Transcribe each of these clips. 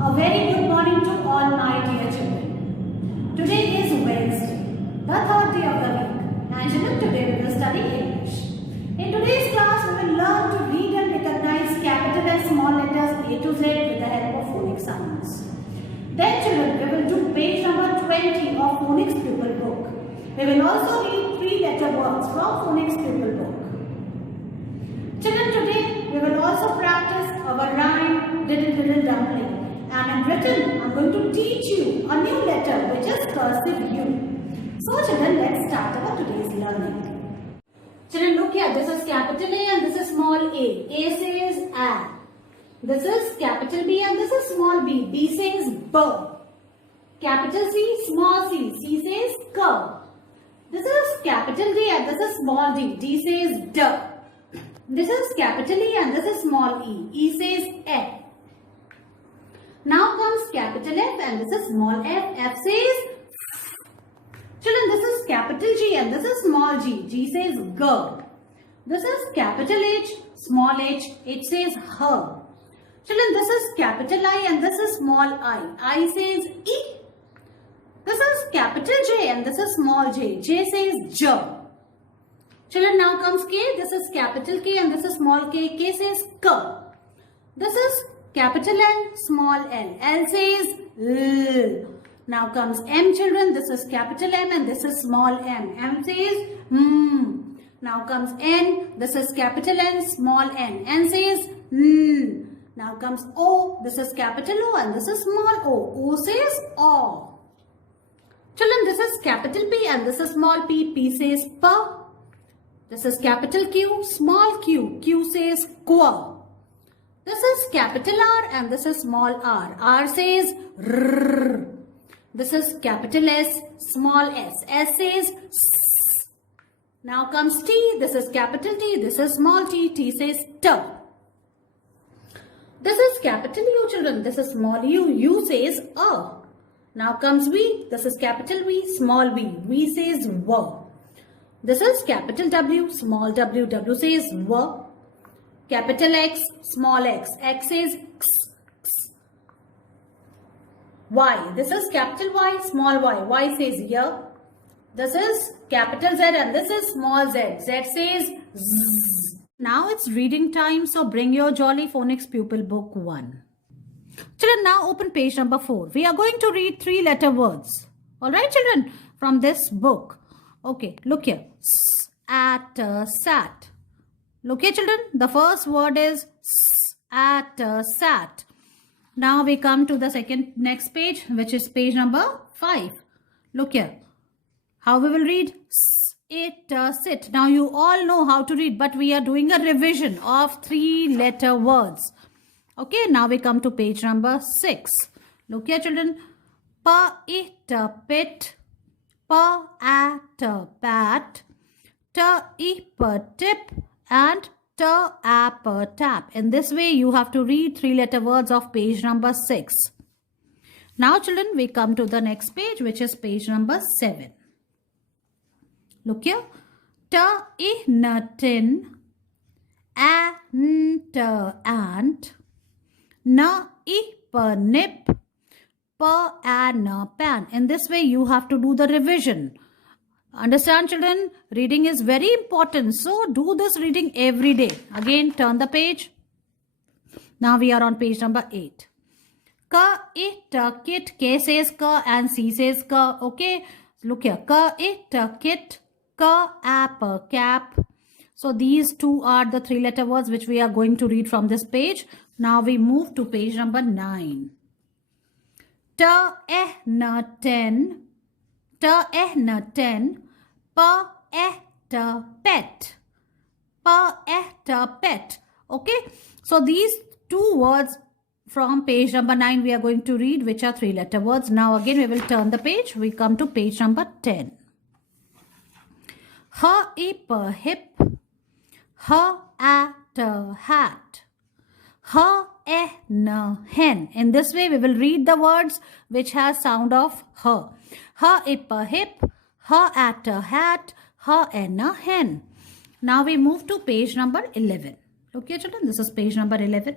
A very good morning to all my dear children. Today is Wednesday, the third day of the week, and children, today we will study English. In today's class, we will learn to read and recognize capital and small letters A to Z with the help of phonic sounds. Then children, we will do page number 20 of Phonics Pupil Book. We will also read 3-letter words from Phonics Pupil Book. Children, today we will also practice our rhyme Diddle Diddle Dumpling. And in written, I am going to teach you a new letter which is cursive U. So children, let's start our today's learning. Children, look here. This is capital A and this is small a. A says A. This is capital B and this is small b. B says B. Capital C, small c. C says K. This is capital D and this is small d. D says D. This is capital E and this is small e. E says F. Now comes capital F and this is small f. F says F. Children, this is capital G and this is small g. G says G. This is capital H, small h. H says H. Children, this is capital I and this is small I. I says E. This is capital J and this is small j. J says J. Children, now comes K. This is capital K and this is small k. K says K. This is capital L, small l. L says L. Now comes M, children. This is capital M and this is small m. M says M. Now comes N. This is capital N, small n. N says N. Now comes O. This is capital O and this is small o. O says O. Children, this is capital P and this is small p. P says P. This is capital Q, small q. Q says Qu. This is capital R and this is small r. R says R. This is capital S, small s. S says S. Now comes T. This is capital T. This is small t. T says T. This is capital U, children. This is small u. U says A. Now comes V. This is capital V, small v. V says W. This is capital W, small w. W says W. Capital X, small x. X says X, X. Y. This is capital Y, small y. Y says Y. This is capital Z and this is small z. Z says Z. Now it's reading time, so bring your Jolly Phonics Pupil Book 1. Children, now open page number 4. We are going to read 3-letter words. Alright children, from this book. Okay, look here. S, at, sat. Look here children, the first word is s, at, sat. Now we come to the next page, which is page number 5. Look here. How we will read? S, it, sit. Now you all know how to read, but we are doing a revision of 3-letter words. Okay, now we come to page number 6. Look here children. Pa, it, pit. Pa, at, pat. Ta, ip, tip. And ta, ap, tap. In this way, you have to read 3-letter words of page number 6. Now, children, we come to the next page, which is page number 7. Look here. Ta, in, tin. Ant, ant. Na, ip, nip. Pa, an, pan. In this way, you have to do the revision. Understand children, reading is very important. So do this reading every day. Again, turn the page. Now we are on page number 8. Ka, it, kit. K says ka and C says ka. Okay. Look here. Ka, it, kit. Ka, app, cap. So these two are the 3-letter words which we are going to read from this page. Now we move to page number 9. Ta, na, ten. Ta, na, ten. Pa, pet. Pa, pet. Okay. So these two words from page number 9 we are going to read, which are 3-letter words. Now again we will turn the page. We come to page number 10. Ha, ip, hip. Ha, at, hat. Ha, hen. In this way we will read the words which has sound of ha. Ha, ip, hip. Ha, at, hat. Ha, hen. Now we move to page number 11. Okay children, this is page number 11.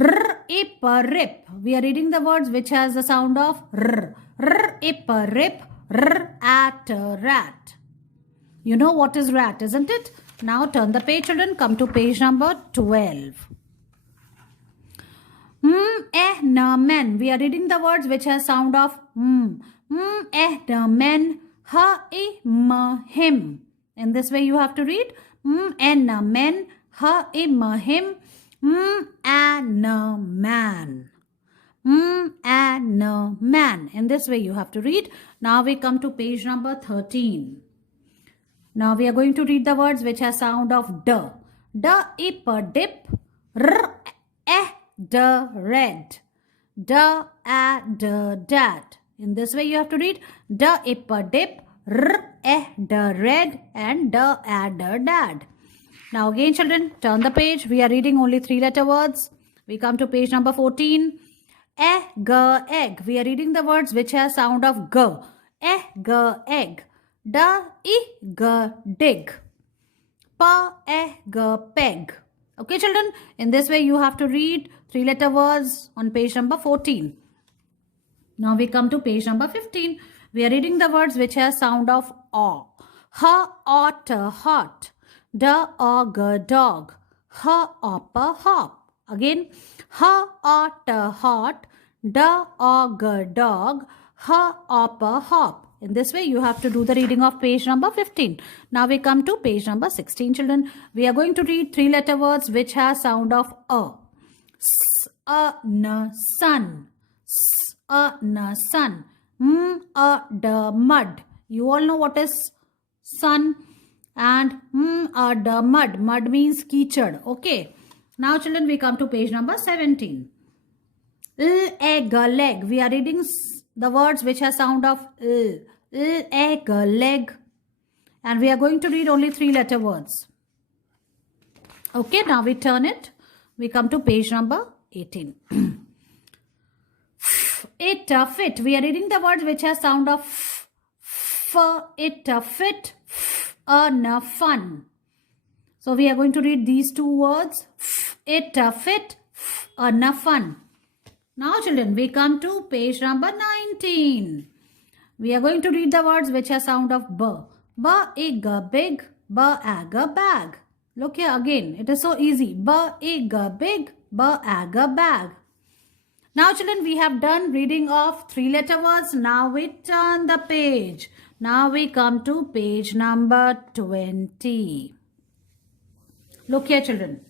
R, ip rip. We are reading the words which has the sound of r. R ip rip. R at rat. You know what is rat, isn't it? Now turn the page, children. Come to page number 12. Na men. We are reading the words which has sound of na men. Ha im him. In this way you have to read na men. Ha im him. An man. An man. In this way you have to read. Now we come to page number 13. Now we are going to read the words which have sound of d. D ip dip. R d red. D a d dad. In this way you have to read d ip dip. R d red and d a d dad. Now again, children, turn the page. We are reading only 3-letter words. We come to page number 14. Egg. We are reading the words which have sound of g. Egg. Da g dig. Peg. Okay, children. In this way, you have to read 3-letter words on page number 14. Now we come to page number 15. We are reading the words which have sound of aw. Otter hot. Dog dog. Hopper hop. Again. Otter hot. Dog dog. Hopper hop. In this way, you have to do the reading of page number 15. Now we come to page number 16, children. We are going to read 3-letter words which have sound of a. Sun. Sun. Mud. You all know what is sun. And mud. Mud means keychad. Okay. Now, children, we come to page number 17. Egg, leg. We are reading the words which have sound of egg, leg. And we are going to read only 3-letter words. Okay, now we turn it. We come to page number 18. It fit. We are reading the words which have sound of it fit. Fun. So we are going to read these 2 words. It fit. Fun. Now, children, we come to page number 19. We are going to read the words which have sound of b. Big, big, bag, bag. Look here again. It is so easy. Big, big, bag. Now, children, we have done reading of 3-letter words. Now we turn the page. Now we come to page number 20. Look here, children.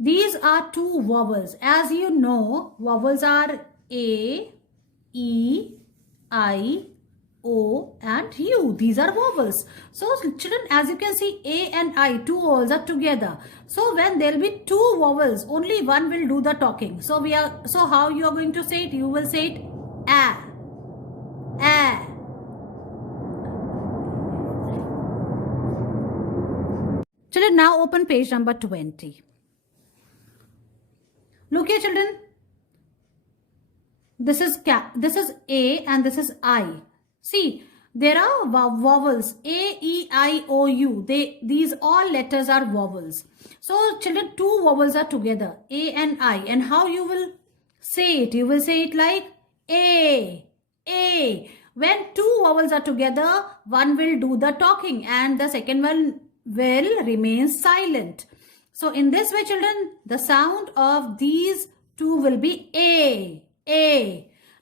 These are 2 vowels. As you know, vowels are A, E, I, O and U. These are vowels. So, children, as you can see, A and I, 2 vowels are together. So, when there will be 2 vowels, only one will do the talking. So, how you are going to say it? You will say it A. Children, now open page number 20. Look here, children. This is A and this is I. See, there are vowels A, E, I, O, U. These all letters are vowels. So, children, 2 vowels are together, A and I. And how you will say it? You will say it like A. When 2 vowels are together, one will do the talking and the second one will remain silent. So, in this way, children, the sound of these 2 will be A.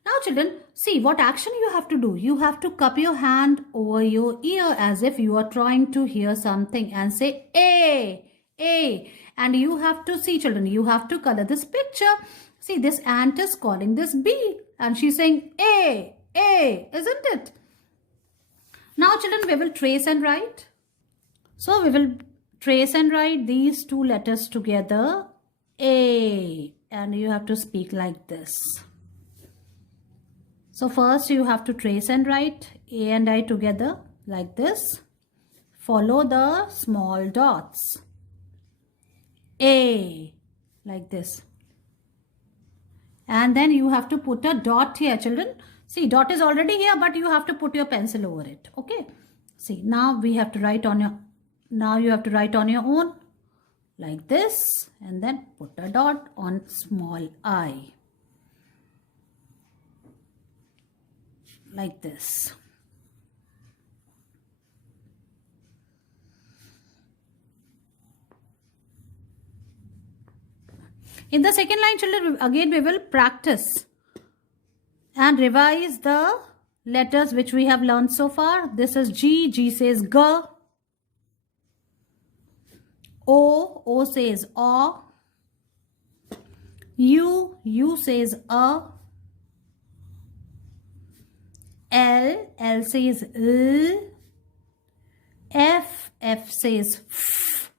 Now, children, see what action you have to do. You have to cup your hand over your ear as if you are trying to hear something and say A. And you have to see, children, you have to color this picture. See, this ant is calling this bee and she's saying A, isn't it? Now, children, we will trace and write. So, we will trace and write these 2 letters together, A, and you have to speak like this. So first you have to trace and write A and I together like this. Follow the small dots. A, like this. And then you have to put a dot here, children. See, dot is already here, but you have to put your pencil over it. Okay. See, now we have to write on your, now you have to write on your own. like this, and then put a dot on small I, like this. In the second line, children, again we will practice and revise the letters which we have learned so far. This is G, G says G. O, O says O. U, U says A. L, L says L. F, F says F.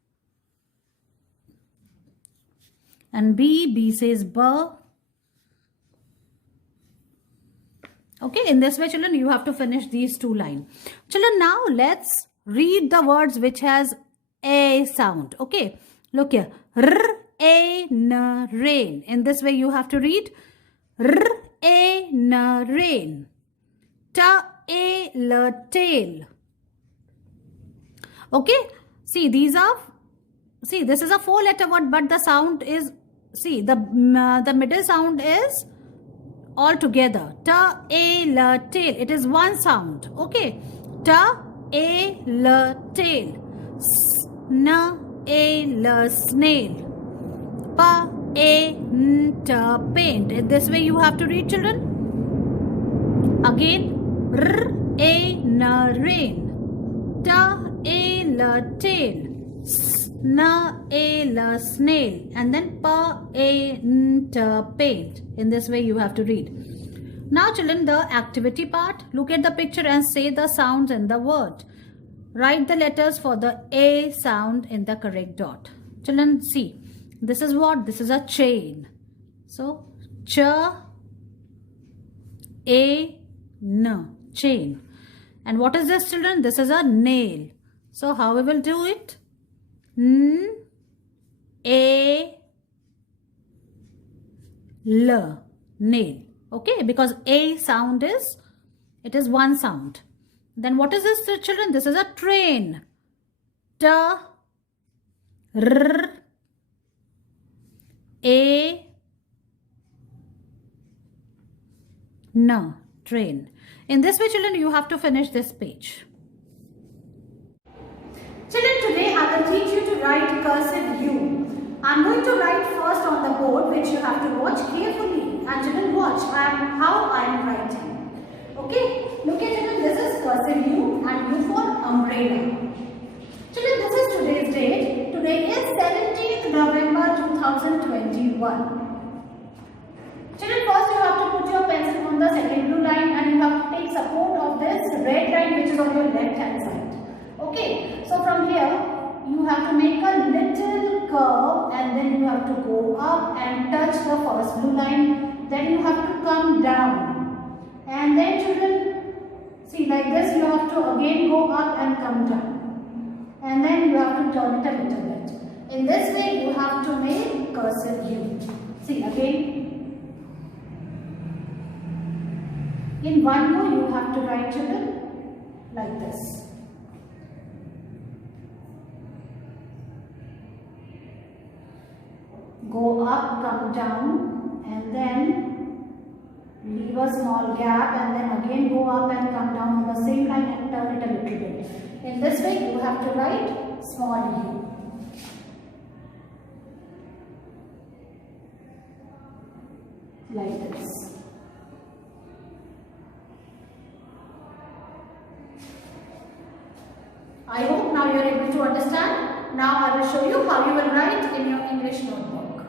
And B, B says B. Okay, in this way, children, you have to finish these two lines. Children, now let's read the words which has A sound. Okay, look here. R, A, N, rain. In this way, you have to read R, A, N, rain. Ta, A, L, tail. Okay, see, these are, see, this is a 4-letter word, but the sound is, see, the middle sound is all together. Ta, A, L, tail. It is one sound. Okay. Ta, A, L, tail. Sna, A, L, snail. Pa, A, N, ta, paint. In this way you have to read, children. Again. R, A, N, rain. Ta, A, L, tail. Na, A, L, snail. And then Pa, A, N, ta, paint. In this way you have to read. Now children, the activity part. Look at the picture and say the sounds in the word. Write the letters for the A sound in the correct dot. Children, see. This is what? This is a chain. So, Ch, A, N. Chain. And what is this, children? This is a nail. So, how we will do it? N, A, L, nail. Okay, because A sound is, it is one sound. Then what is this, children? This is a train. Ta, R, A, N, train. In this way, children, you have to finish this page. Children, today I will teach you to write cursive U. I am going to write first on the board, which you have to watch carefully. And children, watch how I am writing. Okay, look at children, this is cursive U and U for umbrella. Children, this is today's date. Today is 17th November 2021. Children, first you have to put your pencil on the second blue line and you have to take support of this red line which is on your left hand side. Okay, so from here you have to make a little curve and then you have to go up and touch the first blue line. Then you have to come down. And then children, see like this you have to again go up and come down. And then you have to turn it a little bit. In this way you have to make cursive U. See again. In one go you have to write, children, like this. Go up, come down, and then leave a small gap and then again go up and come down on the same line and turn it a little bit. In this way you have to write small U. Like this. I hope now you are able to understand. Now I will show you how you will write in your English notebook.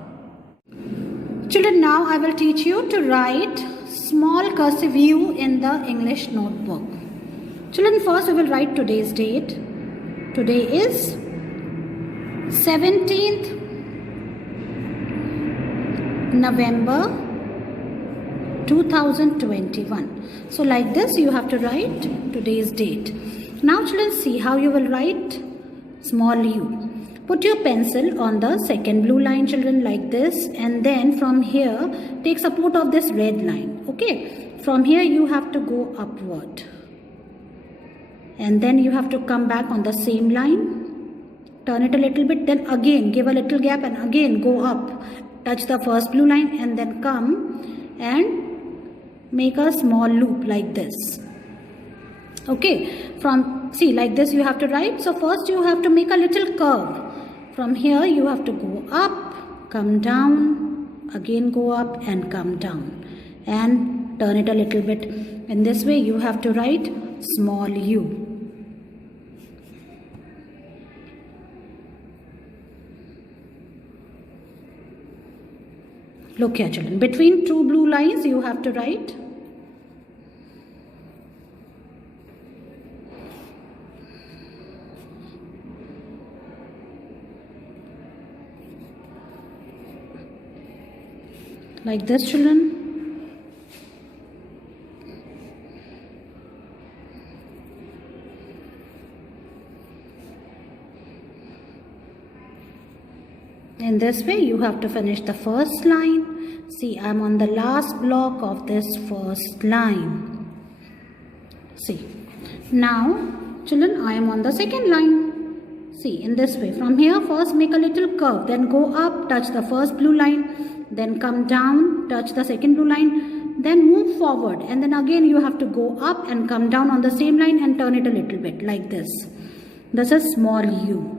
Children, now I will teach you to write small cursive U in the English notebook. Children, first we will write today's date. Today is 17th November 2021. So like this you have to write today's date. Now children, see how you will write small u. Put your pencil on the second blue line, children, like this, and then from here take support of this red line. Okay, from here you have to go upward and then you have to come back on the same line, turn it a little bit, then again give a little gap and again go up. Touch the first blue line and then come and make a small loop like this. Okay, see, like this you have to write. So first you have to make a little curve. From here you have to go up, come down, again go up and come down and turn it a little bit. In this way you have to write small u. Look here children, between two blue lines you have to write like this children. In this way you have to finish the first line. See, I am on the last block of this first line. See, now children, I am on the second line. See, in this way, from here first make a little curve, then go up, touch the first blue line, then come down, touch the second blue line, then move forward, and then again you have to go up and come down on the same line and turn it a little bit like this. This is small u.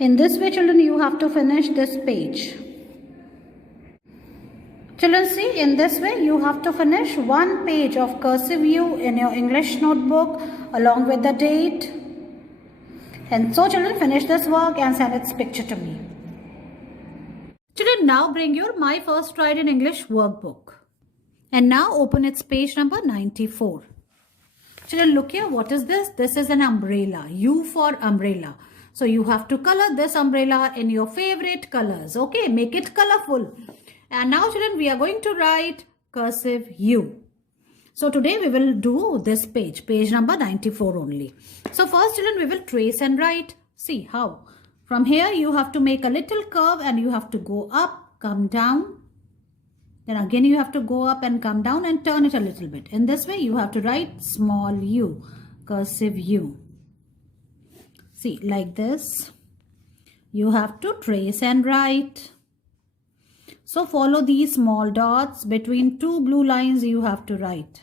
In this way children, you have to finish this page. Children, see, in this way you have to finish one page of cursive U in your English notebook along with the date. And so children, finish this work and send its picture to me. Children, now bring your My First Stride in English workbook. And now open its page number 94. Children, look here, what is this? This is an umbrella, U for umbrella. So you have to color this umbrella in your favorite colors. Okay, make it colorful. And now children, we are going to write cursive U. So today we will do this page, page number 94 only. So first children, we will trace and write. See how. From here you have to make a little curve and you have to go up, come down. Then again you have to go up and come down and turn it a little bit. In this way you have to write small u, cursive U. See, like this, you have to trace and write. So follow these small dots between two blue lines you have to write.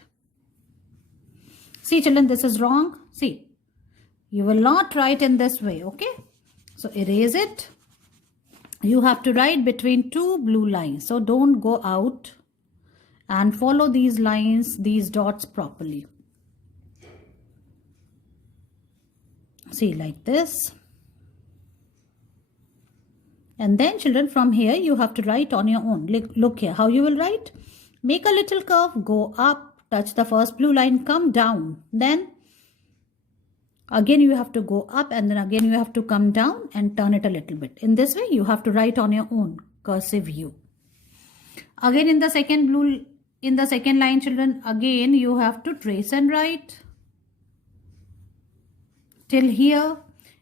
See children, this is wrong. See, you will not write in this way, okay? So erase it. You have to write between two blue lines. So don't go out and follow these lines, these dots properly. See, like this. And then children, from here you have to write on your own. Look here how you will write. Make a little curve, go up, touch the first blue line, come down. Then again you have to go up and then again you have to come down and turn it a little bit. In this way you have to write on your own, cursive U. Again in the second line children, again you have to trace and write till here,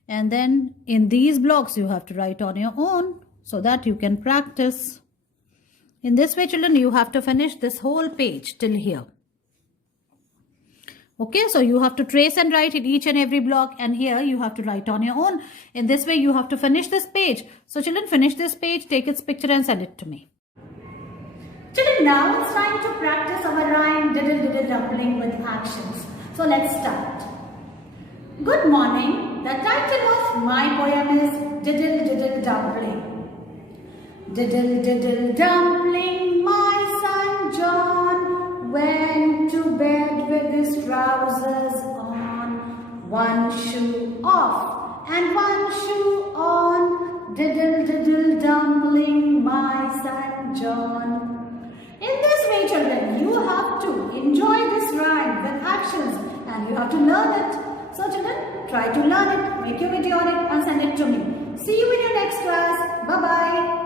and then in these blocks you have to write on your own so that you can practice. In this way children, you have to finish this whole page till here. Okay, so you have to trace and write in each and every block, and here you have to write on your own. In this way you have to finish this page. So children, finish this page, take its picture and send it to me. Children, now it's time to practice our rhyme diddle diddle dumpling with actions. So let's start. Good morning. The title of my poem is Diddle Diddle Dumpling. Diddle diddle dumpling, my son John went to bed with his trousers on, one shoe off and one shoe on. Diddle diddle dumpling, my son John. In this way children, you have to enjoy this rhyme with actions and you have to learn it. So children, try to learn it, make your video on it and send it to me. See you in your next class. Bye-bye.